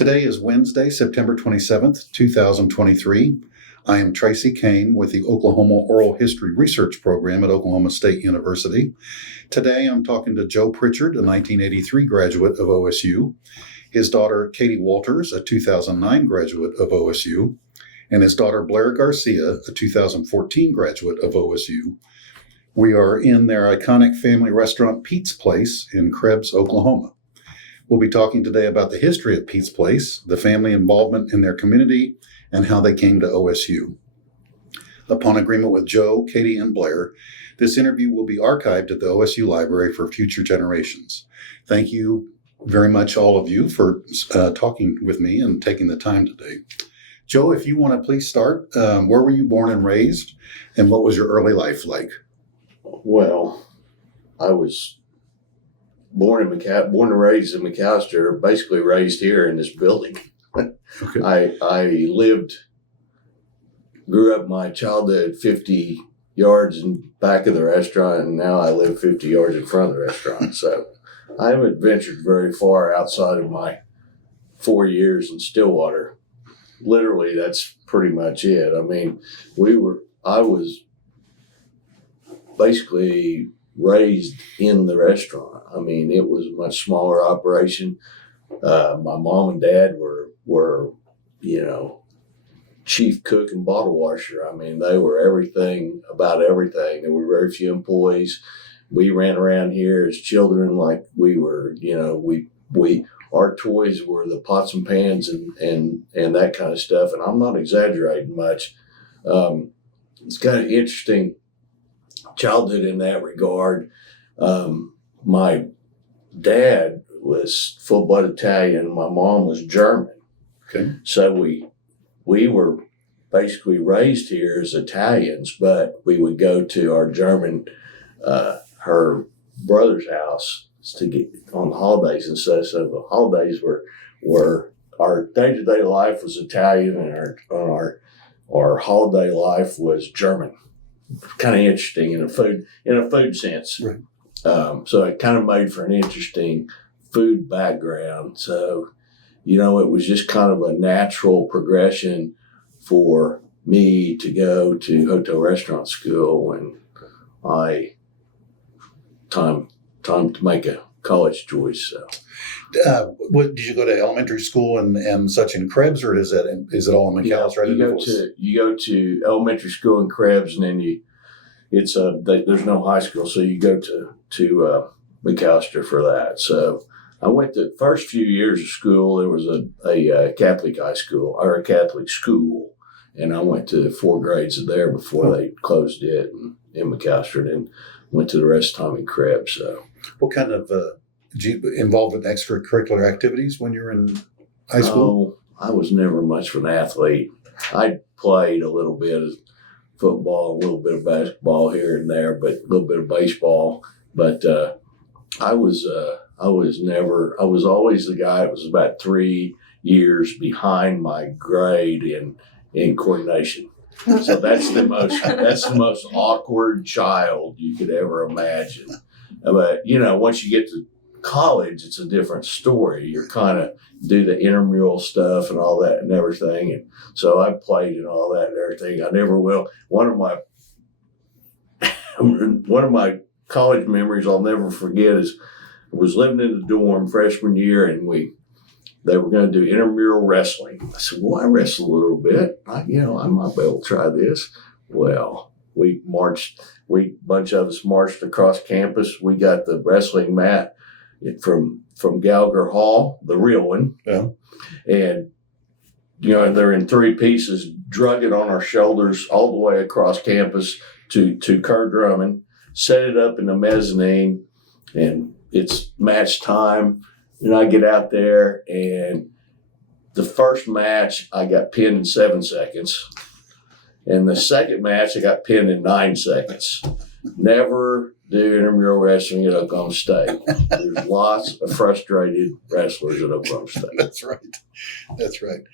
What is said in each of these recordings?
Today is Wednesday, September 27th, 2023. I am Tracy Caine with the Oklahoma Oral History Research Program at Oklahoma State University. Today I'm talking to Joe Prichard, a 1983 graduate of OSU, his daughter Katie Walters, a 2009 graduate of OSU, and his daughter Blair Garcia, a 2014 graduate of OSU. We are in their iconic family restaurant Pete's Place in Krebs, Oklahoma. We'll be talking today about the history of Pete's Place, the family involvement in their community, and how they came to OSU. Upon agreement with Joe, Katie, and Blair, this interview will be archived at the OSU Library for future generations. Thank you very much, all of you, for talking with me and taking the time today. Joe, if you want to please start, where were you born and raised, and what was your early life like? Well, I was born and raised in McAlester, basically raised here in this building. Okay. I grew up my childhood 50 yards in back of the restaurant, and now I live 50 yards in front of the restaurant. So I haven't ventured very far outside of my 4 years in Stillwater. Literally, that's pretty much it. I mean, I was basically raised in the restaurant. I mean, it was a much smaller operation. My mom and dad were, chief cook and bottle washer. I mean, they were everything about everything. There were very few employees. We ran around here as children like we were, our toys were the pots and pans and that kind of stuff. And I'm not exaggerating much. It's kind of interesting childhood in that regard. My dad was full-blood Italian and my mom was German. Okay. So we were basically raised here as Italians, but we would go to our German, her brother's house to get on the holidays and stuff. So the holidays were our day-to-day life was Italian, and our holiday life was German. Kind of interesting in a food sense. Right. So it kind of made for an interesting food background. So, it was just kind of a natural progression for me to go to hotel restaurant school when time to make a college choice. So. Did you go to elementary school and such in Krebs, or is it all in McAlester? You go to elementary school in Krebs, and then there's no high school, so you go to McAlester for that. So I went the first few years of school. There was a Catholic high school or a Catholic school, and I went to 4 grades there before they closed it in McAlester, and then went to the rest of the time in Krebs. So what kind of did you involved in extracurricular activities when you were in high school? Oh, I was never much of an athlete. I played a little bit of football, a little bit of basketball here and there, but a little bit of baseball. But I was always the guy that was about 3 years behind my grade in coordination. So that's the most awkward child you could ever imagine. But once you get to college, it's a different story. You're kind of do the intramural stuff and all that and everything. And so I played and all that and everything. I never will. One of my college memories I'll never forget is I was living in the dorm freshman year, and they were going to do intramural wrestling. I said, well, I wrestle a little bit. I might be able to try this. Well, a bunch of us marched across campus. We got the wrestling mat from Gallagher Hall, the real one. Yeah. And, they're in 3 pieces, drug it on our shoulders all the way across campus to Kerr Drummond, set it up in the mezzanine, and it's match time. And I get out there, and the first match, I got pinned in 7 seconds. And the second match, I got pinned in 9 seconds. Never do intramural wrestling at Oklahoma State. There's lots of frustrated wrestlers at Oklahoma State. That's right.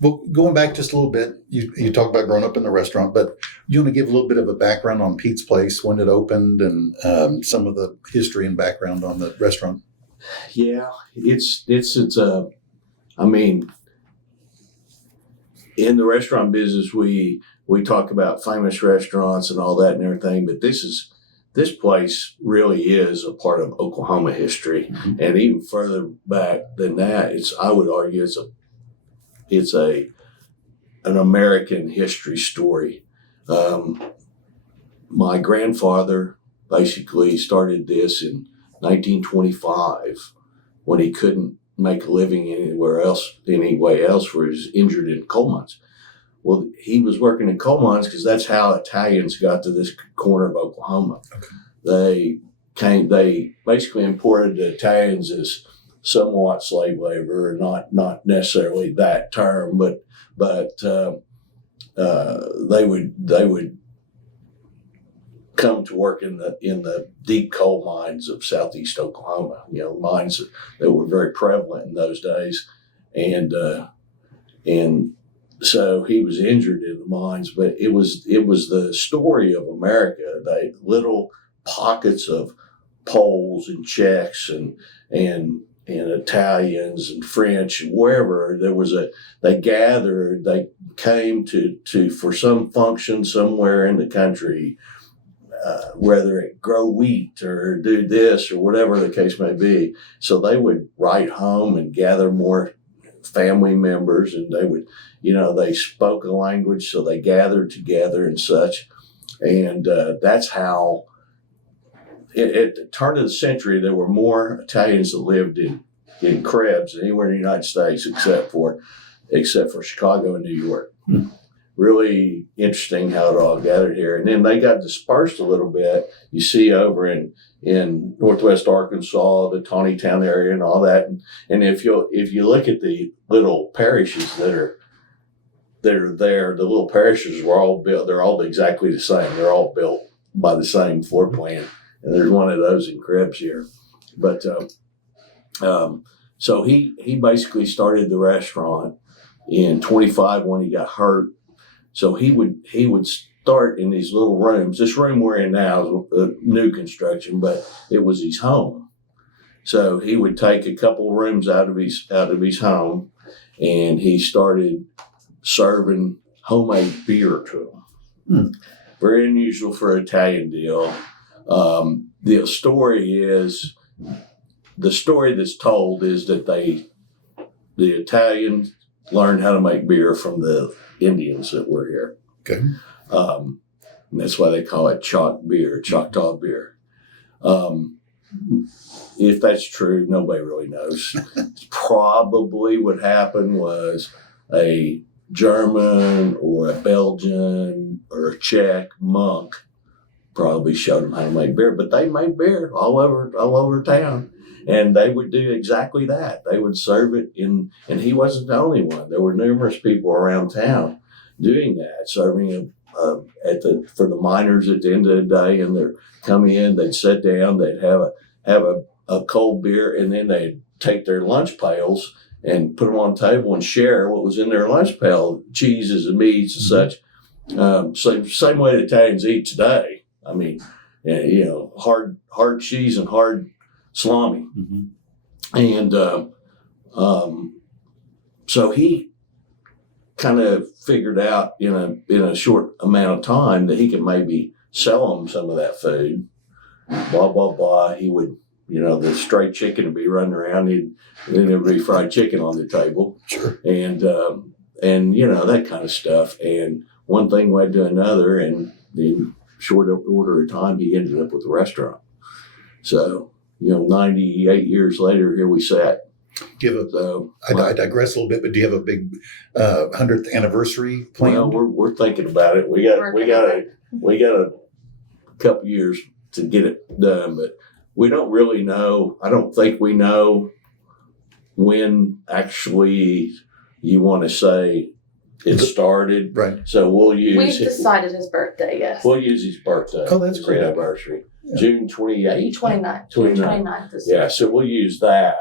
Well, going back just a little bit, you talked about growing up in the restaurant, but you want to give a little bit of a background on Pete's Place, when it opened, and some of the history and background on the restaurant? Yeah, it's I mean, in the restaurant business, we talk about famous restaurants and all that and everything, but this place really is a part of Oklahoma history, Mm-hmm. and even further back than that, I would argue it's an American history story. My grandfather basically started this in 1925 when he couldn't make a living any way else, where he was injured in coal mines. Well, he was working in coal mines because that's how Italians got to this corner of Oklahoma. Okay. They basically imported the Italians as somewhat slave labor, not necessarily that term, but they would come to work in the deep coal mines of southeast Oklahoma. Mines that were very prevalent in those days, and so he was injured in the mines. But it was the story of America. They little pockets of Poles and Czechs and Italians and French, and wherever they gathered. They came to for some function somewhere in the country. Whether it grow wheat or do this or whatever the case may be. So they would write home and gather more family members, and they would, they spoke a language, so they gathered together and such. And that's how, at the turn of the century, there were more Italians that lived in Krebs than anywhere in the United States except for Chicago and New York. Hmm. Really interesting how it all gathered here. And then they got dispersed a little bit. You see over in northwest Arkansas, the Tawnytown area and all that. And if you look at the little parishes that are there, the little parishes were all built, they're all exactly the same. They're all built by the same floor plan. And there's one of those in Krebs here. But so he basically started the restaurant in 25 when he got hurt. So he would start in these little rooms. This room we're in now is a new construction, but it was his home. So he would take a couple of rooms out of his home, and he started serving homemade beer to them. Very unusual for an Italian deal. The story that's told is that the Italians learned how to make beer from the Indians that were here. Okay. And that's why they call it Choctaw beer. If that's true, nobody really knows. Probably what happened was a German or a Belgian or a Czech monk probably showed them how to make beer, but they made beer all over town. And they would do exactly that. They would serve it and he wasn't the only one. There were numerous people around town doing that, serving for the miners at the end of the day. And they'd come in, they'd sit down, they'd have a cold beer, and then they'd take their lunch pails and put them on the table and share what was in their lunch pail, cheeses and meats and such. Same way the Italians eat today. I mean, hard cheese and hard salami. Mm-hmm. And so he kind of figured out in a short amount of time that he could maybe sell them some of that food. Blah, blah, blah. He would, the stray chicken would be running around, and then there would be fried chicken on the table. Sure. And that kind of stuff. And one thing led to another, and in short order of time, he ended up with a restaurant. So, 98 years later, here we sat. I digress a little bit, but do you have a big 100th anniversary plan? Well, we're thinking about it. We got a couple years to get it done, but we don't really know. I don't think we know when actually you want to say it started. Right. So we've decided his birthday, yes. We'll use his birthday. Oh, that's great. Anniversary. Yeah. June 28th. 29th. June 29th. Yeah, so we'll use that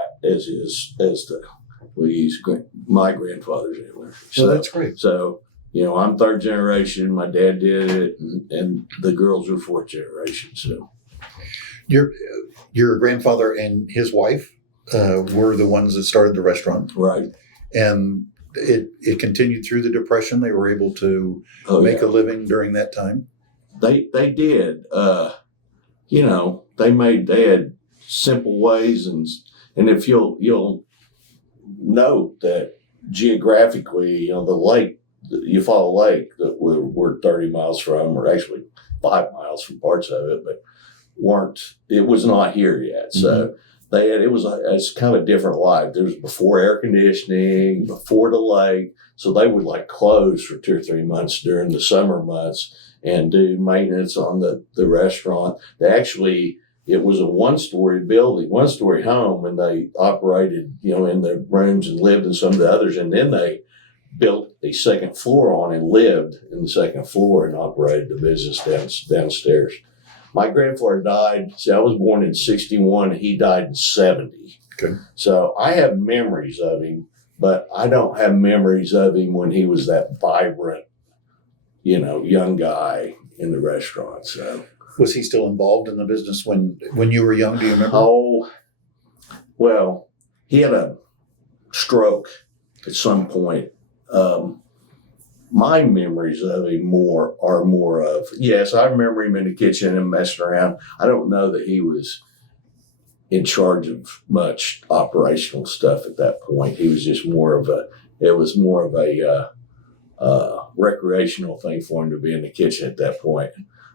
we'll use my grandfather's anniversary. So that's great. So, I'm third generation. My dad did it, and the girls are fourth generation. So, your grandfather and his wife were the ones that started the restaurant, right? And it continued through the Depression. They were able to make a living during that time. They did. They had simple ways, and if you'll note that geographically, the lake, Eufaula Lake that we're 30 miles from, or actually 5 miles from parts of it, but it was not here yet. So it's kind of a different life. There was before air conditioning, before the lake. So they would close for 2 or 3 months during the summer months and do maintenance on the restaurant. It was a one-story building, one-story home, and they operated, in the rooms and lived in some of the others. And then they built a second floor on and lived in the second floor and operated the business downstairs. My grandfather died. See, I was born in 61. He died in 70. Okay. So I have memories of him, but I don't have memories of him when he was that vibrant, young guy in the restaurant. So. Was he still involved in the business when you were young? Do you remember? Oh, well, he had a stroke at some point. My memories of him are more of, yes, I remember him in the kitchen and messing around. I don't know that he was in charge of much operational stuff at that point. He was just more of a recreational thing for him to be in the kitchen at that point.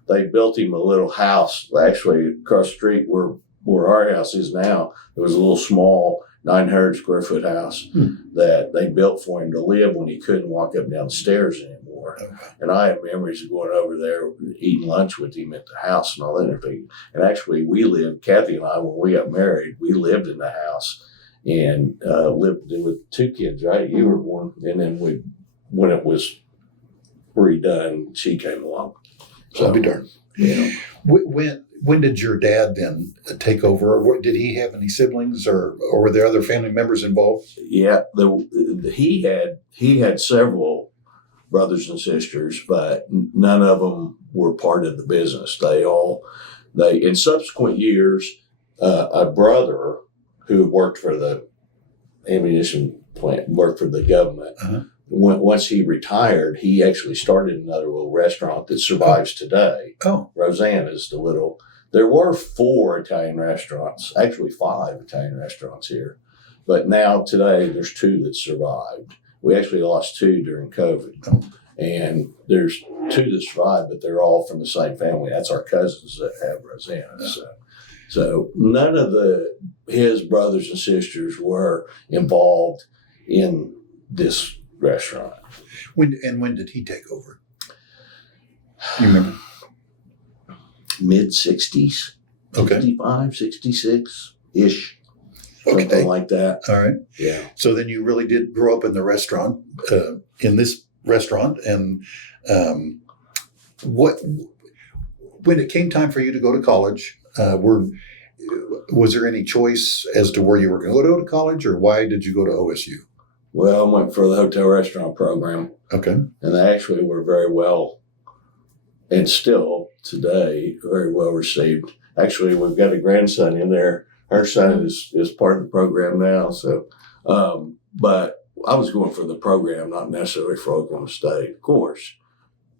They built him a little house, actually across the street where our house is now. There was a little small 900 square foot house that they built for him to live when he couldn't walk up and down the stairs anymore. Okay. And I have memories of going over there, eating lunch with him at the house and all that thing. And actually Kathy and I, when we got married, we lived in the house and lived with 2 kids, right? You were born. And then when it was redone, she came along. So I'll be darned. Yeah. When did your dad then take over? Or did he have any siblings, or were there other family members involved? Yeah, he had several brothers and sisters, but none of them were part of the business. They in subsequent years, a brother who worked for the ammunition plant, worked for the government. Uh-huh. Once he retired, he actually started another little restaurant that survives today. Oh, Rosanna's there were 4 Italian restaurants, actually 5 Italian restaurants here. But now today there's 2 that survived. We actually lost 2 during COVID. Oh. And there's 2 that survived, but they're all from the same family. That's our cousins that have Rosanna's. Yeah. So none of his brothers and sisters were involved in this restaurant. When did he take over? You remember? Mid-60s. Okay. 65, 66-ish. Something okay. Like that. All right. Yeah. So then you really did grow up in the restaurant, in this restaurant. And when it came time for you to go to college, was there any choice as to where you were going to go to college, or why did you go to OSU? Well, I went for the hotel restaurant program. Okay. And they actually were very well, and still today, very well received. Actually, we've got a grandson in there. Our son is part of the program now. So, but I was going for the program, not necessarily for Oklahoma State. Of course,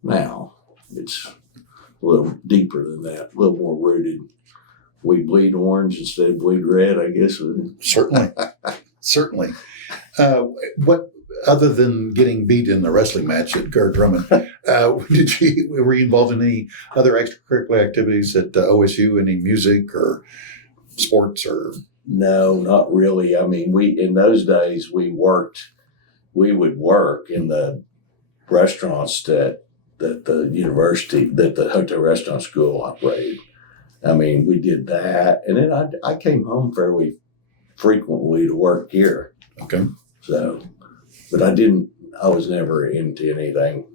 now it's a little deeper than that, a little more rooted. We bleed orange instead of bleed red, I guess. Certainly. Certainly. What, other than getting beat in the wrestling match at Gard Drummond, were you involved in any other extracurricular activities at OSU? Any music or sports or? No, not really. I mean, in those days we would work in the restaurants that the university, that the hotel restaurant school operated. I mean, we did that, and then I came home fairly frequently to work here. Okay. So, but I was never into anything.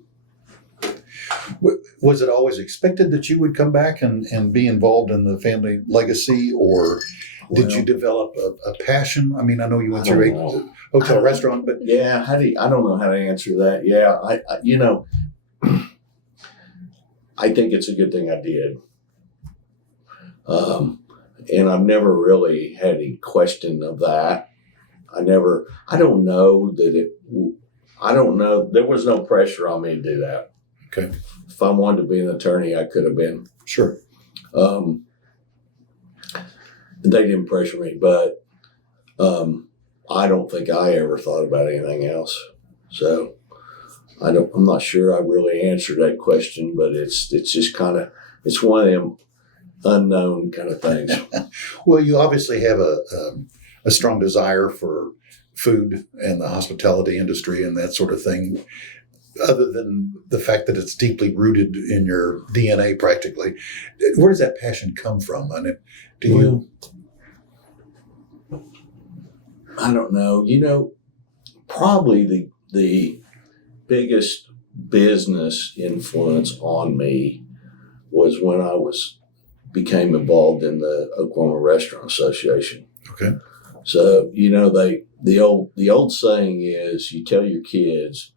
Was it always expected that you would come back and be involved in the family legacy, or did you develop a passion? I mean, I know you went through a hotel restaurant, but yeah, I don't know how to answer that. Yeah, I think it's a good thing I did. And I've never really had any question of that. I don't know there was no pressure on me to do that. Okay. If I wanted to be an attorney, I could have been. Sure. They didn't pressure me, but I don't think I ever thought about anything else. So I'm not sure I really answered that question, but it's just kind of, it's one of them unknown kind of things. Well, you obviously have a strong desire for food and the hospitality industry and that sort of thing, other than the fact that it's deeply rooted in your DNA practically. Where does that passion come from? I mean, I don't know. Probably the biggest business influence on me was when I became involved in the Oklahoma Restaurant Association. Okay. So, the old saying is, you tell your kids,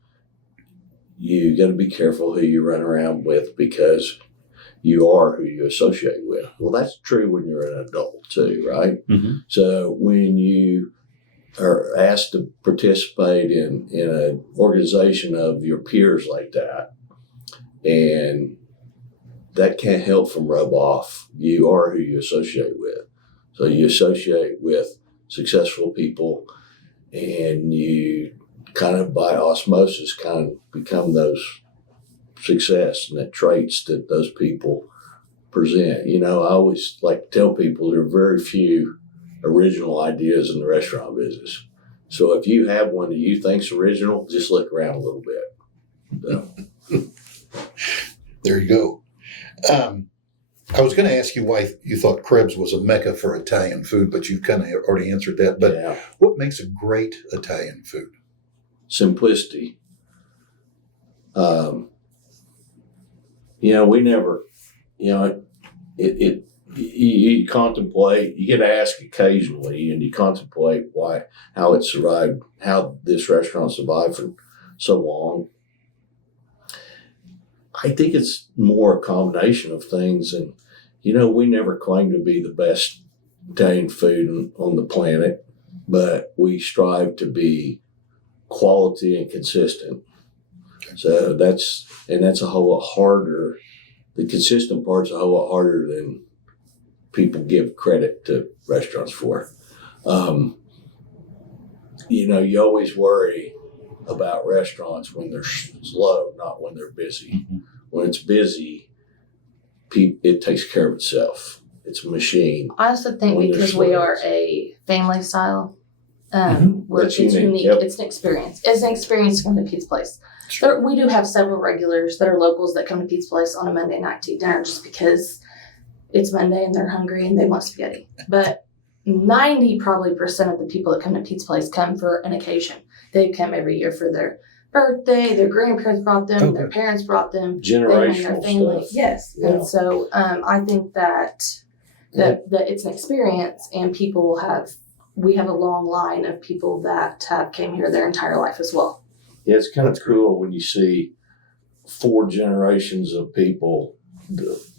you got to be careful who you run around with because you are who you associate with. Well, that's true when you're an adult too, right? Mm-hmm. So when you are asked to participate in an organization of your peers like that, and that can't help from rub off. You are who you associate with. So you associate with successful people, and you kind of by osmosis kind of become those success and the traits that those people present. I always like to tell people there are very few original ideas in the restaurant business. So if you have one that you think's original, just look around a little bit. So. There you go. I was going to ask you why you thought Krebs was a mecca for Italian food, but you've kind of already answered that. But yeah. What makes a great Italian food? Simplicity. We never, you contemplate, you get asked occasionally, and you contemplate how it survived, how this restaurant survived for so long. I think it's more a combination of things. And, we never claim to be the best Italian food on the planet, but we strive to be quality and consistent. So that's a whole lot harder. The consistent part's a whole lot harder than people give credit to restaurants for. You always worry about restaurants when they're slow, not when they're busy. Mm-hmm. When it's busy, it takes care of itself. It's a machine. I also think because we are a family style, where That's it's unique. Yep. It's an experience. It's an experience to come to Pete's Place. Sure. We do have several regulars that are locals that come to Pete's Place on a Monday night to eat dinner just because it's Monday and they're hungry and they want spaghetti. But 90% of the people that come to Pete's Place come for an occasion. They come every year for their birthday, their grandparents brought them, their parents brought them. Generational stuff. Yes. Yeah. And so I think that it's an experience, and we have a long line of people that have came here their entire life as well. Yeah, it's kind of cool when you see 4 generations of people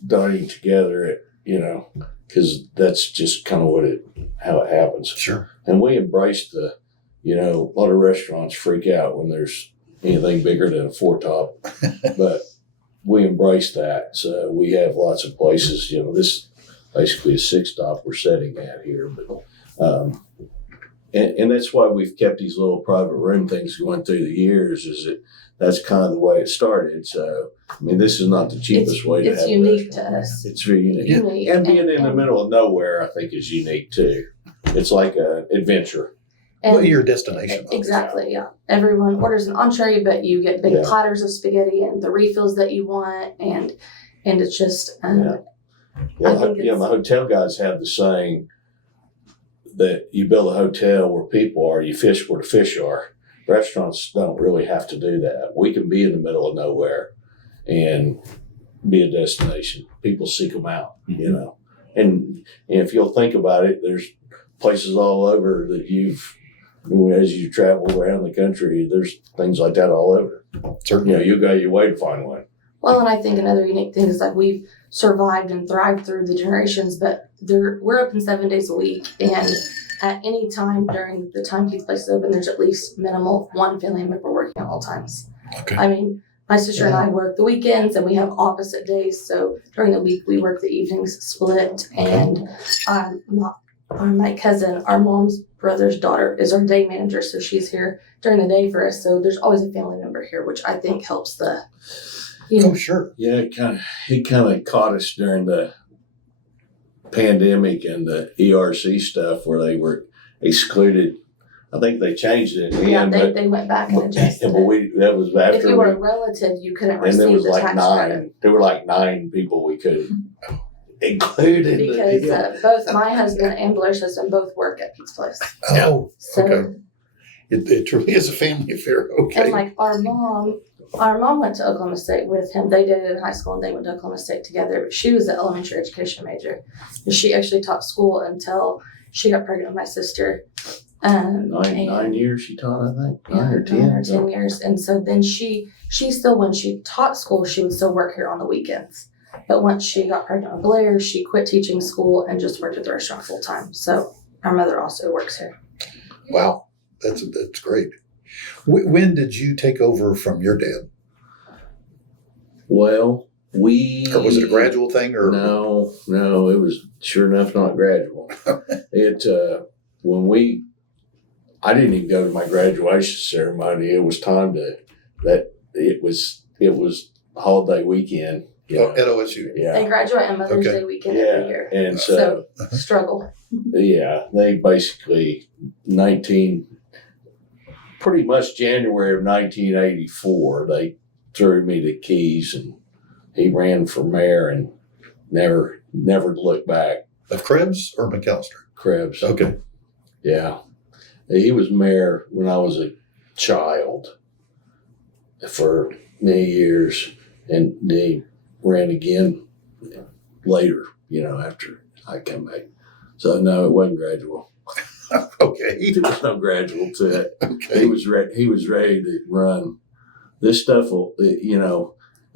dining together, because that's just kind of how it happens. Sure. And we embrace a lot of restaurants freak out when there's anything bigger than a 4-top, but we embrace that. So we have lots of places, this is basically a 6-top we're setting at here, but, and that's why we've kept these little private room things going through the years, is that that's kind of the way it started. So, this is not the cheapest way to have it. It's unique to us. It's very unique. And being in the middle of nowhere, I think, is unique too. It's like an adventure. And your destination. Exactly, yeah. Everyone orders an entree, but you get big platters of spaghetti and the refills that you want, and it's just. The hotel guys have the saying that you build a hotel where people are, you fish where the fish are. Restaurants don't really have to do that. We can be in the middle of nowhere and be a destination. People seek them out, And if you'll think about it, there's places all over that as you travel around the country, there's things like that all over. Certainly. You go your way to find one. Well, and I think another unique thing is that we've survived and thrived through the generations, but we're open 7 days a week, and at any time during the time Keith's place is open, there's at least minimal one family member working at all times. Okay. I mean, my sister and I work the weekends, and we have opposite days. So during the week, we work the evenings split. And my cousin, our mom's brother's daughter, is our day manager, so she's here during the day for us. So there's always a family member here, which I think helps the. Oh, sure. Yeah, it kind of caught us during the pandemic and the ERC stuff where they were excluded. I think they changed it. They went back and adjusted it. That was after. If you were a relative, you couldn't and receive there was the like tax 9. credit. There were like 9 people we could include in Because the deal. both my husband and Blair's husband both work at Keith's place. Oh, So, okay. It truly is a family affair. Okay. and like our mom went to Oklahoma State with him. They did it in high school and they went to Oklahoma State together. She was an elementary education major. And she actually taught school until she got pregnant with my sister. 9 years she taught, I think. 9 or 10. 9 or 10 years. And so then she still, when she taught school, she would still work here on the weekends. But once she got pregnant with Blair, she quit teaching school and just worked at the restaurant full time. So our mother also works here. Wow. That's great. When did you take over from your dad? Well, Or was it a gradual thing? Or No, it was sure enough not gradual. I didn't even go to my graduation ceremony. It was time it was holiday weekend. at OSU? Yeah. They graduate on Mother's Okay. Day weekend every year. And so Struggle. yeah, they basically pretty much January of 1984, they threw me the keys and he ran for mayor and never looked back. Of Krebs or McAllister? Krebs. Okay. Yeah. He was mayor when I was a child for many years, and he ran again later, after I come back. So, no, it wasn't gradual. Okay. There was no gradual to it. Okay. He was ready to run. This stuff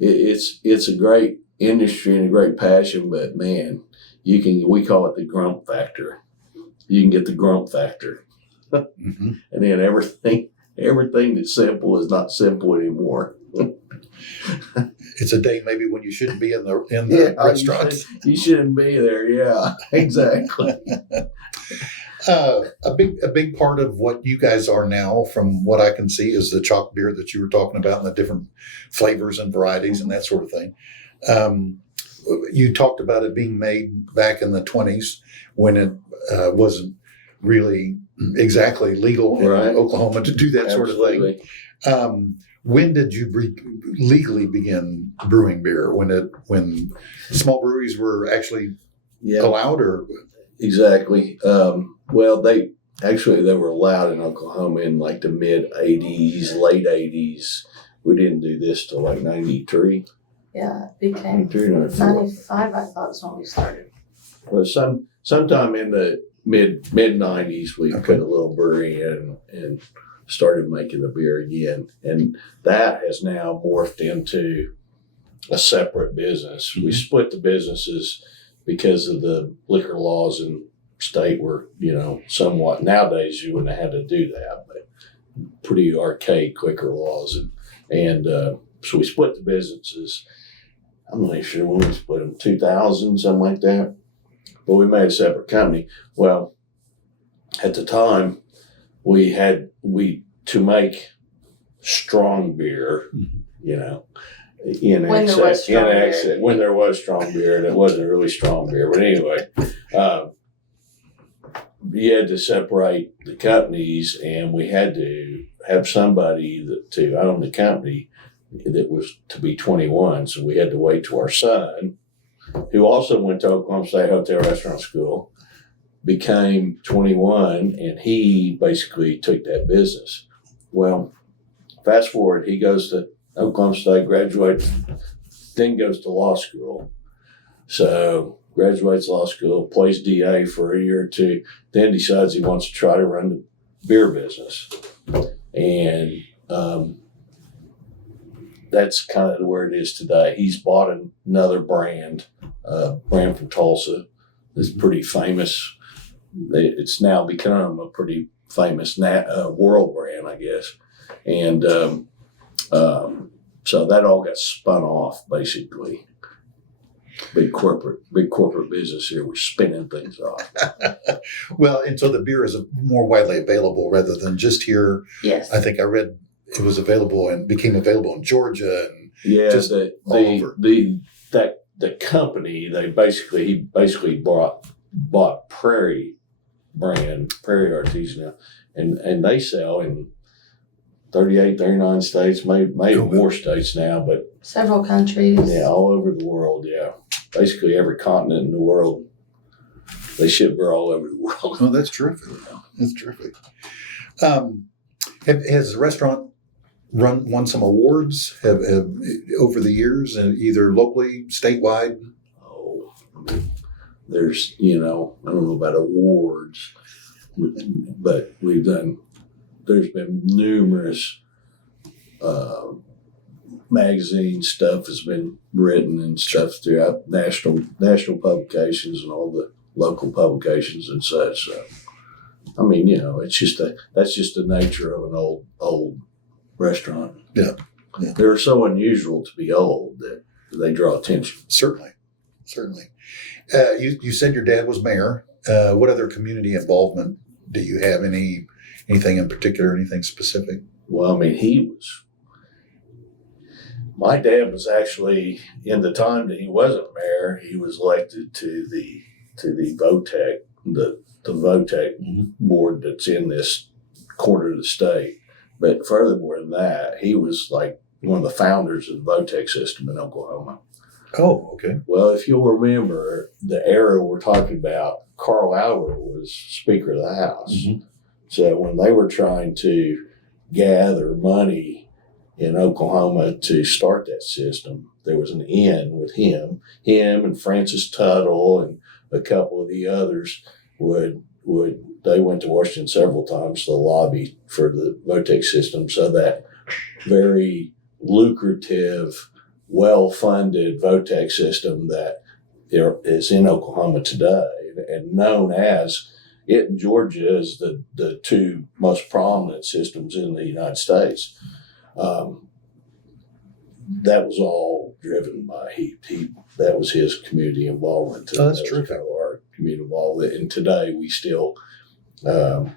it's a great industry and a great passion, but man, we call it the grump factor. You can get the grump factor. Mm-hmm. And then everything that's simple is not simple anymore. It's a day maybe when you shouldn't be in the restaurant. You shouldn't be there. Yeah, exactly. A big part of what you guys are now, from what I can see, is the chalk beer that you were talking about and the different flavors and varieties and that sort of thing. You talked about it being made back in the 20s when it wasn't really exactly legal in Oklahoma to do that sort of thing. When did you legally begin brewing beer? When small breweries were actually allowed, or exactly? Well, they were allowed in Oklahoma in like the mid '80s, late '80s. We didn't do this till like '93. Yeah, it became 95. I thought is when we started. Well, sometime in the mid '90s, we put a little brewery in and started making the beer again, and that has now morphed into a separate business. We split the businesses because of the liquor laws in state were, somewhat, nowadays you wouldn't have had to do that, but pretty archaic liquor laws, and so we split the businesses. I'm not even sure when we split them, 2000, something like that. But we made a separate company. Well, at the time, to make strong beer, when there was strong beer, and it wasn't really strong beer. But anyway, you had to separate the companies, and we had to have somebody to own the company that was to be 21. So we had to wait till our son, who also went to Oklahoma State Hotel Restaurant School, became 21, and he basically took that business. Well, fast forward, he goes to Oklahoma State, graduates, then goes to law school. So graduates law school, plays DA for a year or two, then decides he wants to try to run the beer business. And that's kind of where it is today. He's bought another brand from Tulsa. This pretty famous it's now become a pretty famous world brand, I guess. And so that all got spun off, basically. Big corporate business here. We're spinning things off. Well, and so the beer is more widely available rather than just here. Yes. I think I read it was available and became available in Georgia and just all over. The company, he basically bought Prairie brand, Prairie Artisanal, and they sell in 38, 39 states, maybe more states now, but several countries. Yeah, all over the world, yeah. Basically every continent in the world. They ship beer all over the world. Oh, that's terrific. That's terrific. Has the restaurant won some awards have over the years, either locally, statewide? Oh, there's, I don't know about awards, but there's been numerous magazine stuff has been written and stuff throughout national publications and all the local publications and such. So, I mean, it's that's just the nature of an old restaurant. Yeah. They're so unusual to be old that they draw attention. Certainly. You said your dad was mayor. What other community involvement do you have? Anything in particular? Anything specific? Well, I mean, my dad was actually, in the time that he wasn't mayor, he was elected to the VOTEC, the VOTEC board that's in this corner of the state. But furthermore than that, he was like one of the founders of the VOTEC system in Oklahoma. Oh, okay. Well, if you'll remember the era we're talking about, Carl Albert was Speaker of the House. Mm-hmm. So when they were trying to gather money in Oklahoma to start that system, there was an in with him and Francis Tuttle and a couple of the others they went to Washington several times to lobby for the VOTEC system, so that very lucrative, well-funded VOTEC system that is in Oklahoma today and known as it in Georgia as the two most prominent systems in the United States. That was all driven by that was his community involvement. Oh, that's true. Our community involvement, and today we still kind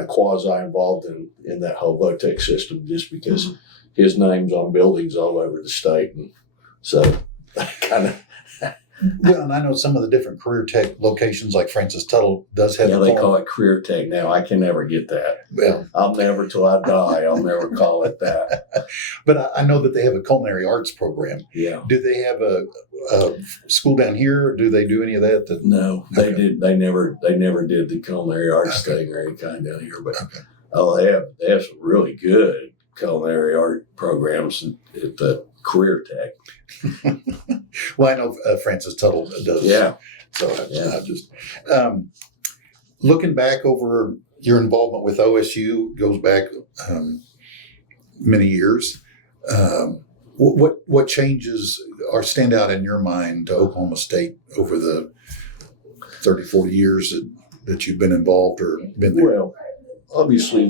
of quasi involved in that whole VOTEC system, just because his name's on buildings all over the state, and so kind of. Well, and I know some of the different career tech locations, like Francis Tuttle does have. Yeah, they call it career tech now. I can never get that. Well, I'll never, till I die, I'll never call it that. But I know that they have a culinary arts program. Yeah. Do they have a school down here? Or do they do any of that? No, they did. They never did the culinary arts thing or any kind down here. But they have some really good culinary art programs at the career tech. Well, I know Francis Tuttle does. Yeah. So I just looking back over your involvement with OSU goes back many years. What changes stand out in your mind to Oklahoma State over the 30, 40 years that you've been involved or been there? Well, obviously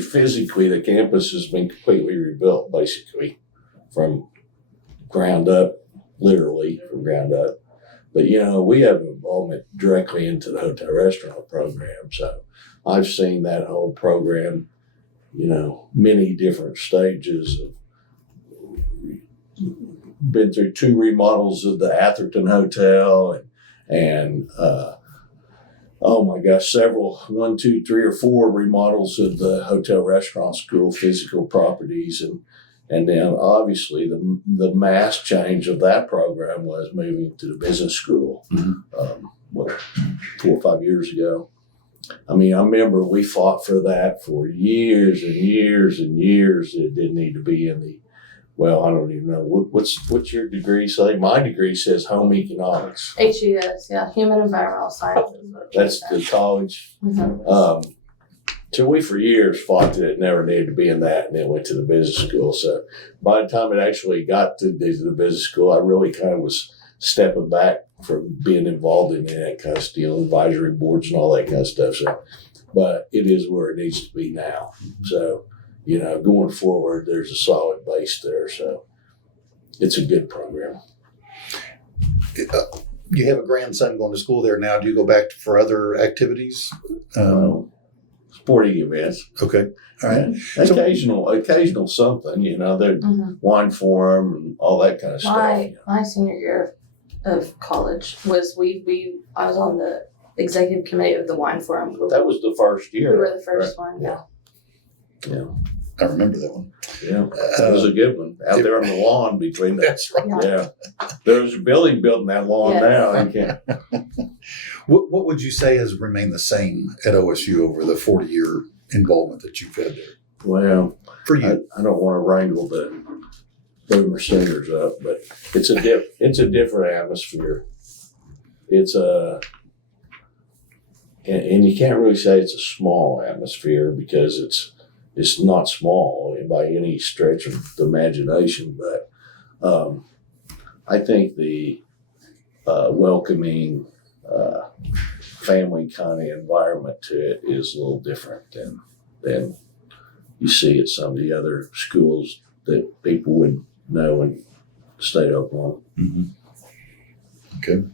physically the campus has been completely rebuilt, basically from ground up, literally from ground up. But, we have involvement directly into the hotel restaurant program. So I've seen that whole program, many different stages of, been through 2 remodels of the Atherton Hotel and oh my gosh, several, 1, 2, 3, or 4 remodels of the hotel restaurant school physical properties. And then obviously the mass change of that program was moving to the business school, 4 or 5 years ago. I mean, I remember we fought for that for years and years and years. It didn't need to be in the, I don't even know. What's your degree say? My degree says home economics. HES, yeah, human environmental sciences. That's the college. Mm-hmm. So we for years fought that it never needed to be in that, and it went to the business school. So by the time it actually got to the business school, I really kind of was stepping back for being involved in that kind of stuff, advisory boards and all that kind of stuff. So, but it is where it needs to be now. So, going forward, there's a solid base there. So it's a good program. You have a grandson going to school there now. Do you go back for other activities? Sporting events. Okay. All right. Occasional something, the wine forum and all that kind of stuff. My senior year of college was I was on the executive committee of the wine forum. That was the first year. We were the first one. Yeah. I remember that one. Yeah, it was a good one out there on the lawn between that. That's right. Yeah, there's a building built in that lawn now. I can't. What would you say has remained the same at OSU over the 40-year involvement that you've had there? Well, for you, I don't want to wrangle the boomer singers up, but it's a different atmosphere. It's and you can't really say it's a small atmosphere because it's not small by any stretch of the imagination, but I think the welcoming family kind of environment to it is a little different than you see at some of the other schools that people would know in the state of Oklahoma. Mm-hmm. Okay.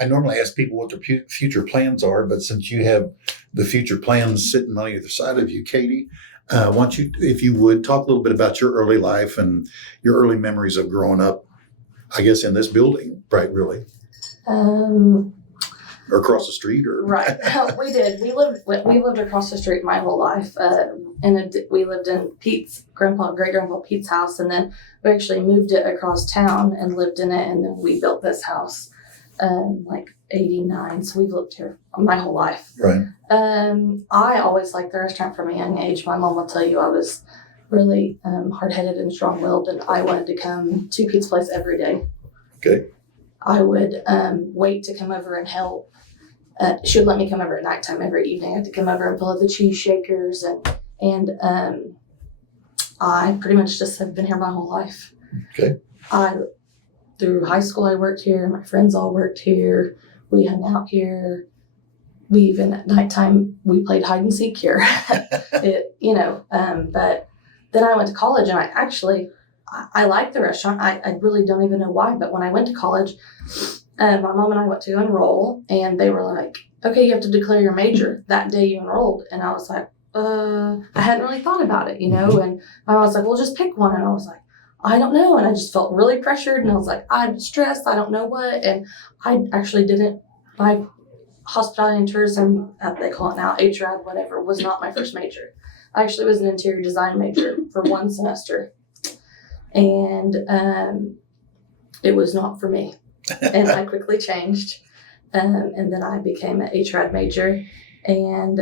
I normally ask people what their future plans are, but since you have the future plans sitting on either side of you, Katie, why don't you, if you would, talk a little bit about your early life and your early memories of growing up, I guess, in this building, right, really? Or across the street, or right. We did. We lived across the street my whole life. We lived in great grandpa Pete's house, and then we actually moved it across town and lived in it, and then we built this house, like 89. So we've lived here my whole life. Right. I always liked the restaurant from a young age. My mom will tell you I was really hard-headed and strong-willed, and I wanted to come to Pete's Place every day. Okay. I would wait to come over and help. She would let me come over at nighttime every evening. I had to come over and pull out the cheese shakers, and I pretty much just have been here my whole life. Okay. Through high school, I worked here. My friends all worked here. We hung out here. We even at nighttime we played hide and seek here. But then I went to college, and I liked the restaurant. I really don't even know why, but when I went to college, my mom and I went to enroll, and they were like, okay, you have to declare your major that day you enrolled. And I was like, I hadn't really thought about it, and my mom was like, well, just pick one. And I was like, I don't know. And I just felt really pressured, and I was like, I'm stressed. I don't know what. And I actually didn't, my hospitality and tourism, they call it now, HRAD, whatever, was not my first major. I actually was an interior design major for one semester. And it was not for me. And I quickly changed. And then I became an HRAD major. And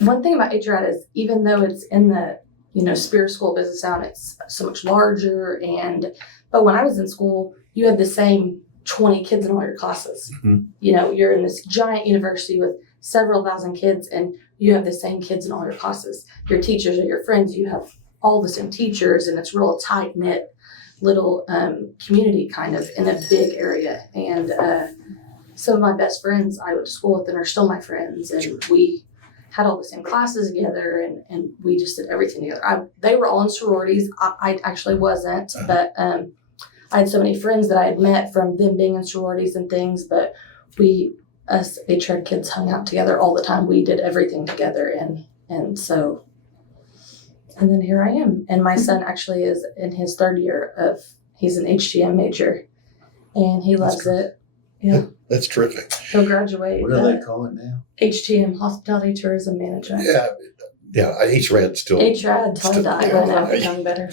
one thing about HRAD is, even though it's in the, Spear School of Business Sound, it's so much larger. But when I was in school, you had the same 20 kids in all your classes. Mm-hmm. You're in this giant university with several thousand kids, and you have the same kids in all your classes. Your teachers are your friends. You have all the same teachers, and it's real tight-knit little community kind of in a big area. And some of my best friends I went to school with and are still my friends, and we had all the same classes together, and we just did everything together. They were all in sororities. I actually wasn't, but I had so many friends that I had met from them being in sororities and things, but us HRAD kids hung out together all the time. We did everything together, and then here I am. And my son actually is in his third year he's an HTM major, and he loves it. Yeah. That's terrific. He'll graduate. What do they call it now? HTM, Hospitality Tourism Management. Yeah. HRAD still. HRAD, till I die. Right now, I've done better.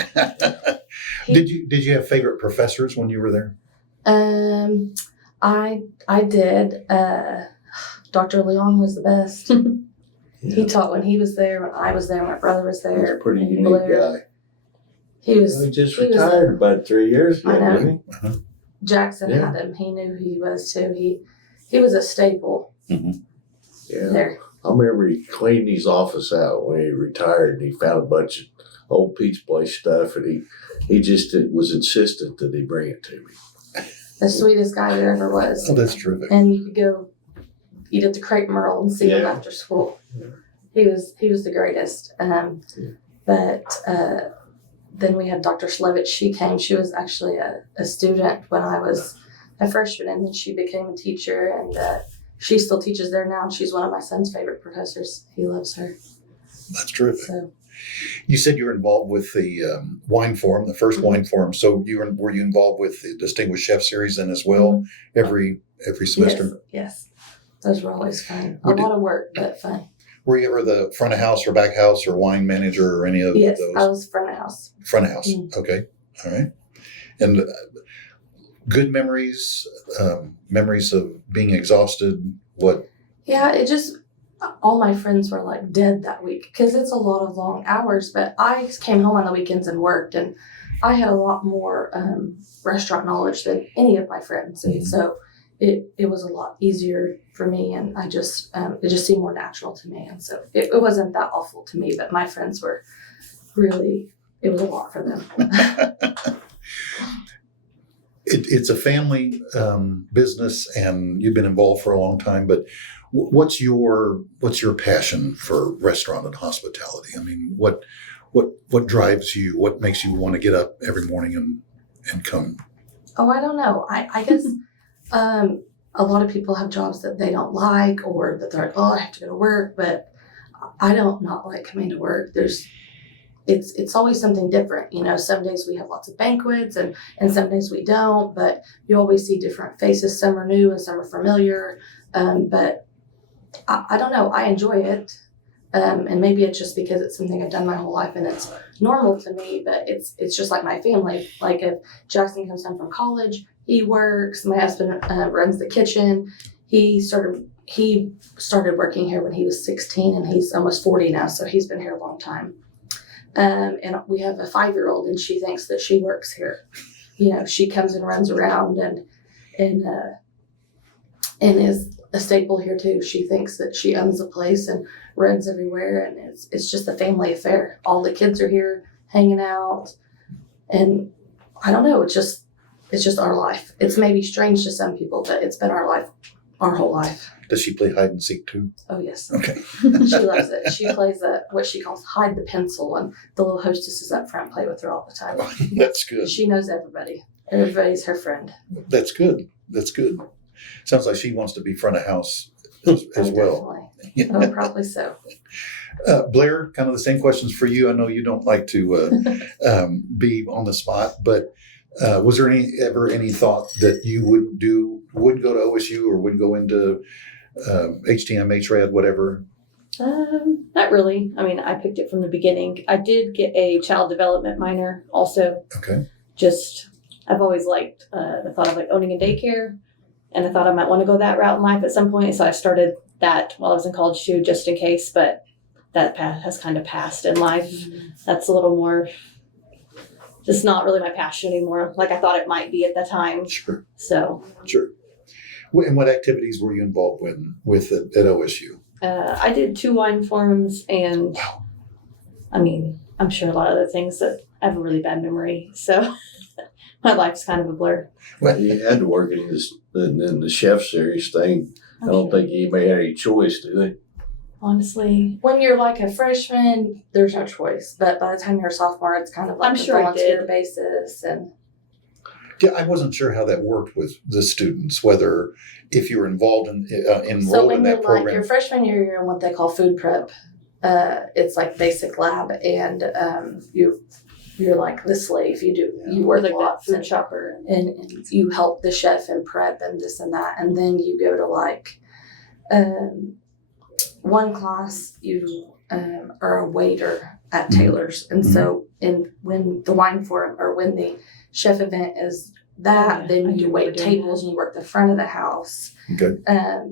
Did you have favorite professors when you were there? I did. Dr. Leon was the best. Yeah. He taught when he was there, when I was there, my brother was there. He's a pretty unique guy. He just retired about 3 years ago, didn't he? Uh-huh. Jackson had him. He knew who he was too. He was a staple. Mm-hmm. Yeah. There. I remember he cleaned his office out when he retired, and he found a bunch of old Pete's Place stuff, and he just was insistent that he bring it to me. the sweetest guy there ever was. Oh, that's terrific. And you could go eat at the Crepe Merle and see him Yeah. after school. He was the greatest. But then we had Dr. Slevich. She came. She was actually a student when I was a freshman, and then she became a teacher, and she still teaches there now. And she's one of my son's favorite professors. He loves her. That's terrific. So, You said you were involved with the wine forum, the first wine forum. So were you involved with the Distinguished Chef Series then as well every semester? Yes. Those were always fun. What lot of work, but fun. Were you ever the front of house or back house or wine manager or any of Yes, those? I was front of house. Front of house. Okay. All right. And good memories, memories of being exhausted. What? Yeah, it just, all my friends were like dead that week because it's a lot of long hours. But I came home on the weekends and worked, and I had a lot more restaurant knowledge than any of my friends. And so it was a lot easier for me, and I just, it just seemed more natural to me. And so it wasn't that awful to me, but my friends were really, it was a lot for them. It's a family business, and you've been involved for a long time. But what's your passion for restaurant and hospitality? I mean, what drives you? What makes you want to get up every morning and come? Oh, I don't know. I guess a lot of people have jobs that they don't like, or that they're like, oh, I have to go to work. But I don't not like coming to work. It's always something different. You know, some days we have lots of banquets and some days we don't, but you always see different faces. Some are new and some are familiar. But I don't know. I enjoy it. And maybe it's just because it's something I've done my whole life and it's normal to me, but it's just like my family. Like if Jackson comes home from college, he works. My husband runs the kitchen. He started working here when he was 16 and he's almost 40 now. So he's been here a long time. And we have a 5-year-old and she thinks that she works here. You know, she comes and runs around and is a staple here too. She thinks that she owns the place and runs everywhere, and it's just a family affair. All the kids are here hanging out, and I don't know, it's just our life. It's maybe strange to some people, but it's been our life our whole life. Does she play hide and seek too? Oh yes. Okay. She loves it. She plays what she calls hide the pencil, and the little hostesses up front play with her all the time. That's good. She knows everybody. Everybody's her friend. That's good. That's good. Sounds like she wants to be front of house as well. Yeah. Oh, probably so. Blair, kind of the same questions for you. I know you don't like to be on the spot, but was there ever any thought that you would go to OSU or would go into HTM, HRAD, whatever? Not really. I mean, I picked it from the beginning. I did get a child development minor also. Okay. I've always liked the thought of like owning a daycare, and I thought I might want to go that route in life at some point. So I started that while I was in college too, just in case, but that path has kind of passed in life. That's a little more, just not really my passion anymore. Like I thought it might be at the time. Sure. So. Sure. And what activities were you involved with at OSU? I did 2 wine forums, and wow. I mean, I'm sure a lot of other things that I have a really bad memory. So my life's kind of a blur. Well, you had to work in the chef series thing. I don't think anybody had any choice, do they? Honestly. When you're like a freshman, there's no choice. But by the time you're a sophomore, it's kind of like I'm a sure I volunteer did. basis. And Yeah, I wasn't sure how that worked with the students, whether if you were involved in so enrolled when in you're that like program. your freshman year, you're in what they call food prep. It's like basic lab, and you're like the slave. You work Like that lots food and, shopper. and you help the chef and prep and this and that, and then you go to like one class you are a waiter at Taylor's, and so when the wine forum or when the chef event is that, I then do you wait remember doing tables and you work the front of the house. Okay.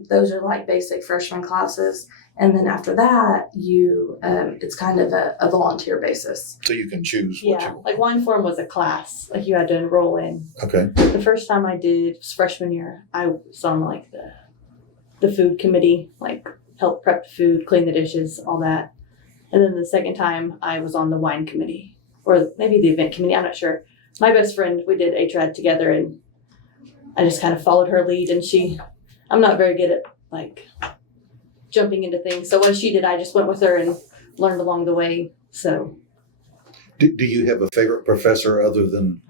Those are like basic freshman classes. And then after that, it's kind of a volunteer basis. So you can choose what Yeah, you like wine form was a class, like you had to enroll in. Okay. The first time I did was freshman year. I was on like the food committee, like help prep the food, clean the dishes, all that. And then the second time I was on the wine committee, or maybe the event committee, I'm not sure. My best friend, we did HRAD together, and I just kind of followed her lead, and I'm not very good at like jumping into things. So what she did, I just went with her and learned along the way. So Do you have a favorite professor other than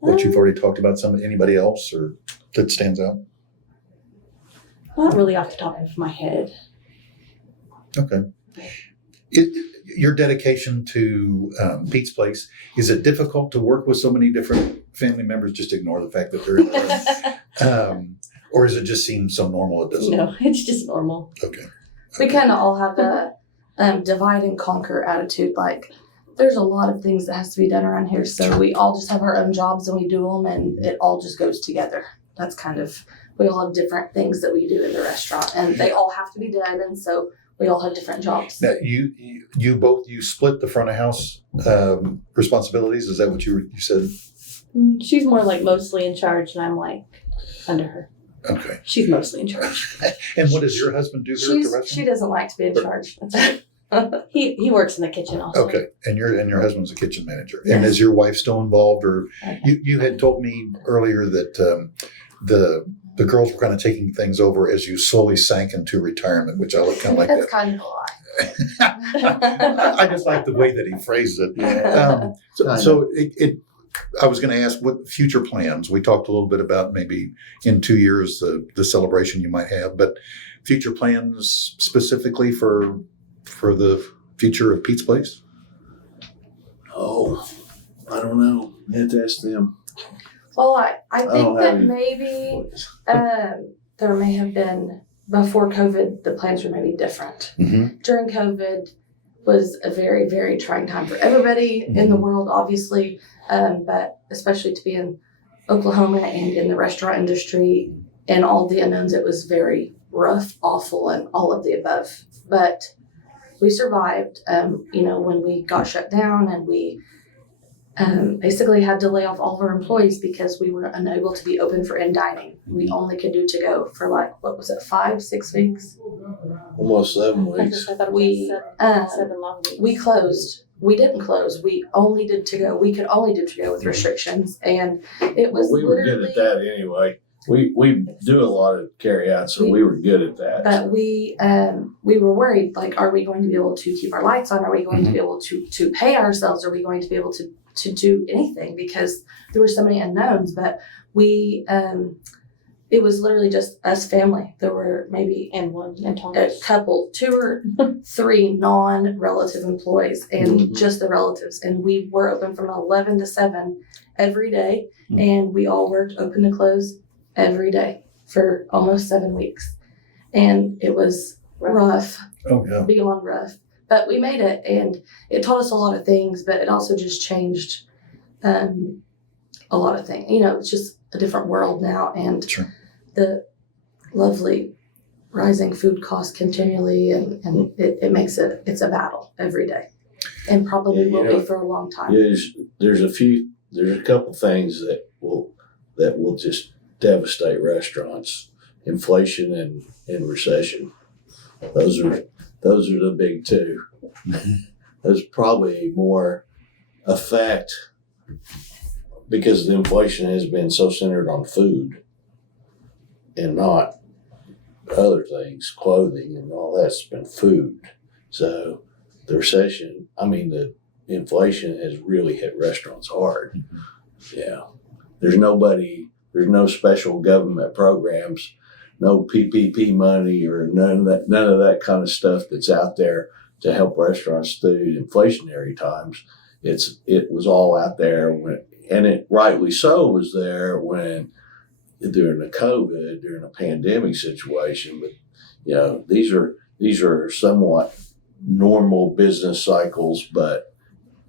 what you've already talked about? Anybody else or that stands out? not really off the top of my head. Okay. Your dedication to Pete's Place, is it difficult to work with so many different family members? Just ignore the fact that they're in the room. Or does it just seem so normal it doesn't? No, it's just normal. Okay. We kind of all have a divide and conquer attitude. Like, there's a lot of things that has to be done around here, so we all just have our own jobs and we do them, and it all just goes together. That's kind of, we all have different things that we do in the restaurant, and they all have to be done, and so we all have different jobs. Now, you split the front of house responsibilities. Is that what you said? She's more like mostly in charge, and I'm like under her. Okay. She's mostly in charge. And what does your husband do here at the restaurant? She doesn't like to be in charge. That's right. He works in the kitchen also. Okay, and your husband's a kitchen manager. Yes. And is your wife still involved? Or Okay. you had told me earlier that the girls were kind of taking things over as you slowly sank into retirement, which I look kind of like That's that. kind of a lie. I just like the way that he phrased it. Yeah. So I was going to ask what future plans. We talked a little bit about maybe in 2 years the celebration you might have, but future plans specifically for the future of Pete's Place? Oh, I don't know. You have to ask them. Well, I don't think have that any. maybe there may have been, before COVID, the plans were maybe different. Mm-hmm. During COVID was a very, very trying time for everybody in the world, obviously, but especially to be in Oklahoma and in the restaurant industry and all the unknowns. It was very rough, awful, and all of the above. But we survived, when we got shut down, and we basically had to lay off all of our employees because we were unable to be open for in-dining. We only could do to-go for 5-6 weeks? Almost 7 weeks. I thought it We, was 7 long weeks. We closed. We didn't close. We only did to-go. We could only do to-go with restrictions, and it was We were good at that anyway. We do a lot of carry out, so we were good at that. But we were worried, are we going to be able to keep our lights on? Are we going to be able to pay ourselves? Are we going to be able to do anything? Because there were so many unknowns. But we, it was literally just us family. There were maybe and a Thomas. couple, 2 or 3 non-relative employees, and Mhm. just the relatives. And we were open from 11 to 7 every day, and we all worked open to close every day for almost 7 weeks. And it was rough, Oh, yeah. beyond rough. But we made it, and it taught us a lot of things, but it also just changed a lot of things. It's just a different world now, and Sure. the lovely rising food costs continually, and it makes it's a battle every day, and probably will be for a long time. There's a couple things that will just devastate restaurants: inflation and recession. Those are the big two. There's probably more effect because the inflation has been so centered on food and not other things, clothing and all that's been food. So the inflation has really hit restaurants hard. Yeah. There's no special government programs, no PPP money or none of that kind of stuff that's out there to help restaurants through inflationary times. It was all out there and it rightly so was there during a pandemic situation. But these are somewhat normal business cycles, but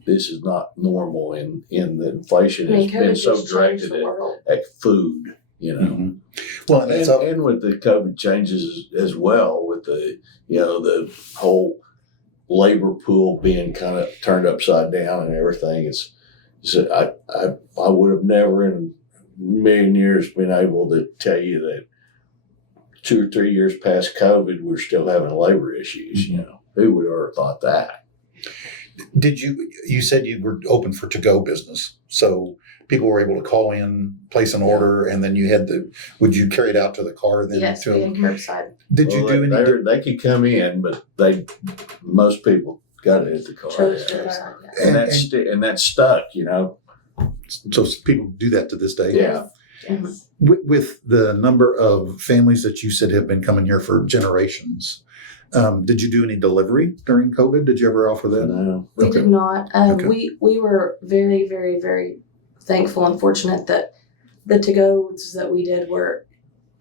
this is not normal in the inflation has been COVID so just changed directed the world. at food, Mhm. Well, and and with the COVID changes as well, with the whole labor pool being kind of turned upside down and everything. I would have never in a million years been able to tell you that 2 or 3 years past COVID, we're still having labor issues. Who would have ever thought that? you said you were open for to-go business. So people were able to call in, place an order, and then would you carry it out to the car then? Yes, we had curbside. Did you do any? They could come in, but most people got it at the car. Chose curbside. Yeah. And that's stuck, So people do that to this day? Yeah. Yes. With the number of families that you said have been coming here for generations, did you do any delivery during COVID? Did you ever offer that? No. We Okay. did not. Okay. We were very, very, very thankful and fortunate that the to-goes that we did were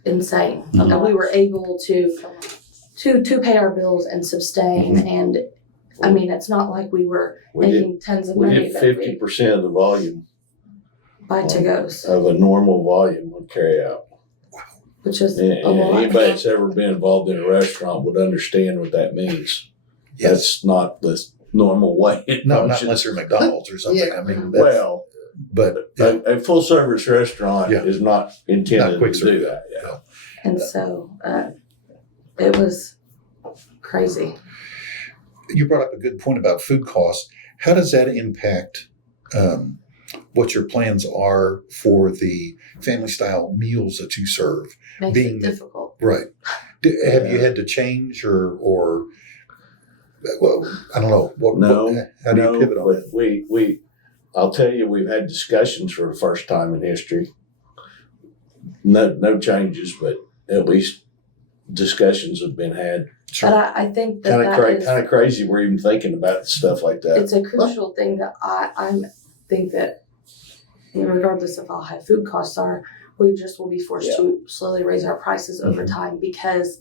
insane. Mhm. And we were able to pay our bills and sustain. And I mean, it's not like we were We did, making tons of we money did that 50% of the volume by to-goes, of a normal volume would carry out. which is And a lot. anybody that's ever been involved in a restaurant would understand what that means. Yes. That's not the normal way it No, not functions. unless you're McDonald's or something. Yeah. I mean, Well, but yeah. a full service restaurant Yeah. is not intended Not quick to do service. that. Yeah. And so it was crazy. You brought up a good point about food costs. How does that impact what your plans are for the family style meals that you serve? Makes Being it that- difficult. Right. Have you had to change or well, I don't know. No, how do you pivot on but that? I'll tell you, we've had discussions for the first time in history. No changes, but at least discussions have been had. But I think that Kind of crazy. We're even thinking about stuff like that. it's a crucial thing that I think that regardless of how high food costs are, we just will be forced to slowly raise our prices over time, because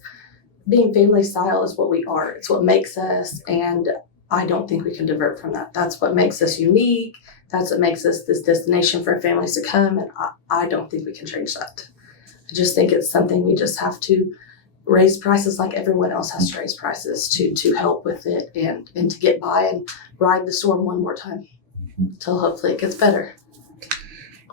being family style is what we are. It's what makes us, and I don't think we can divert from that. That's what makes us unique. That's what makes us this destination for families to come, and I don't think we can change that. I just think it's something we just have to raise prices like everyone else has to raise prices to help with it and to get by and ride the storm one more time until hopefully it gets better.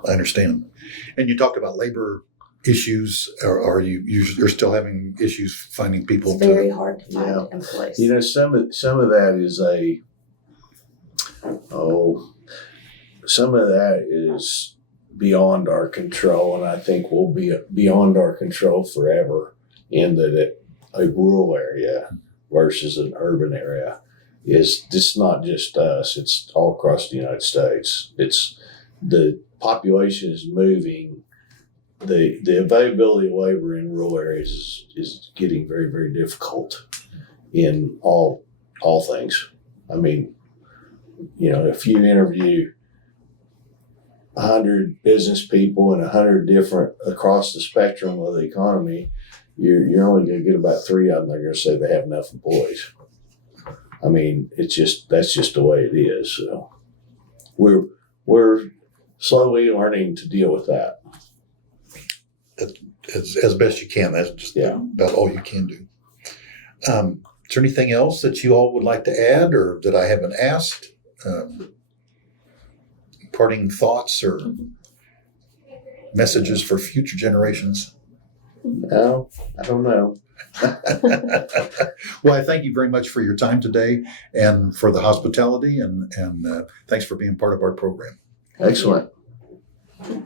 I understand. And you talked about labor issues. Are you're still having issues finding people? It's very hard to find employees. Some of that is some of that is beyond our control, and I think will be beyond our control forever. In that a rural area versus an urban area is just not just us; it's all across the United States. It's the population is moving. The availability of labor in rural areas is getting very, very difficult in all things. I mean, if you interview 100 business people and 100 different across the spectrum of the economy, you're only going to get about 3 of them that are going to say they have enough employees. I mean, that's just the way it is. So we're slowly learning to deal with that. As best you can. That's just about all you can do. Is there anything else that you all would like to add or that I haven't asked? Parting thoughts or messages for future generations? No, I don't know. Well, I thank you very much for your time today and for the hospitality and thanks for being part of our program. Thank you. Excellent.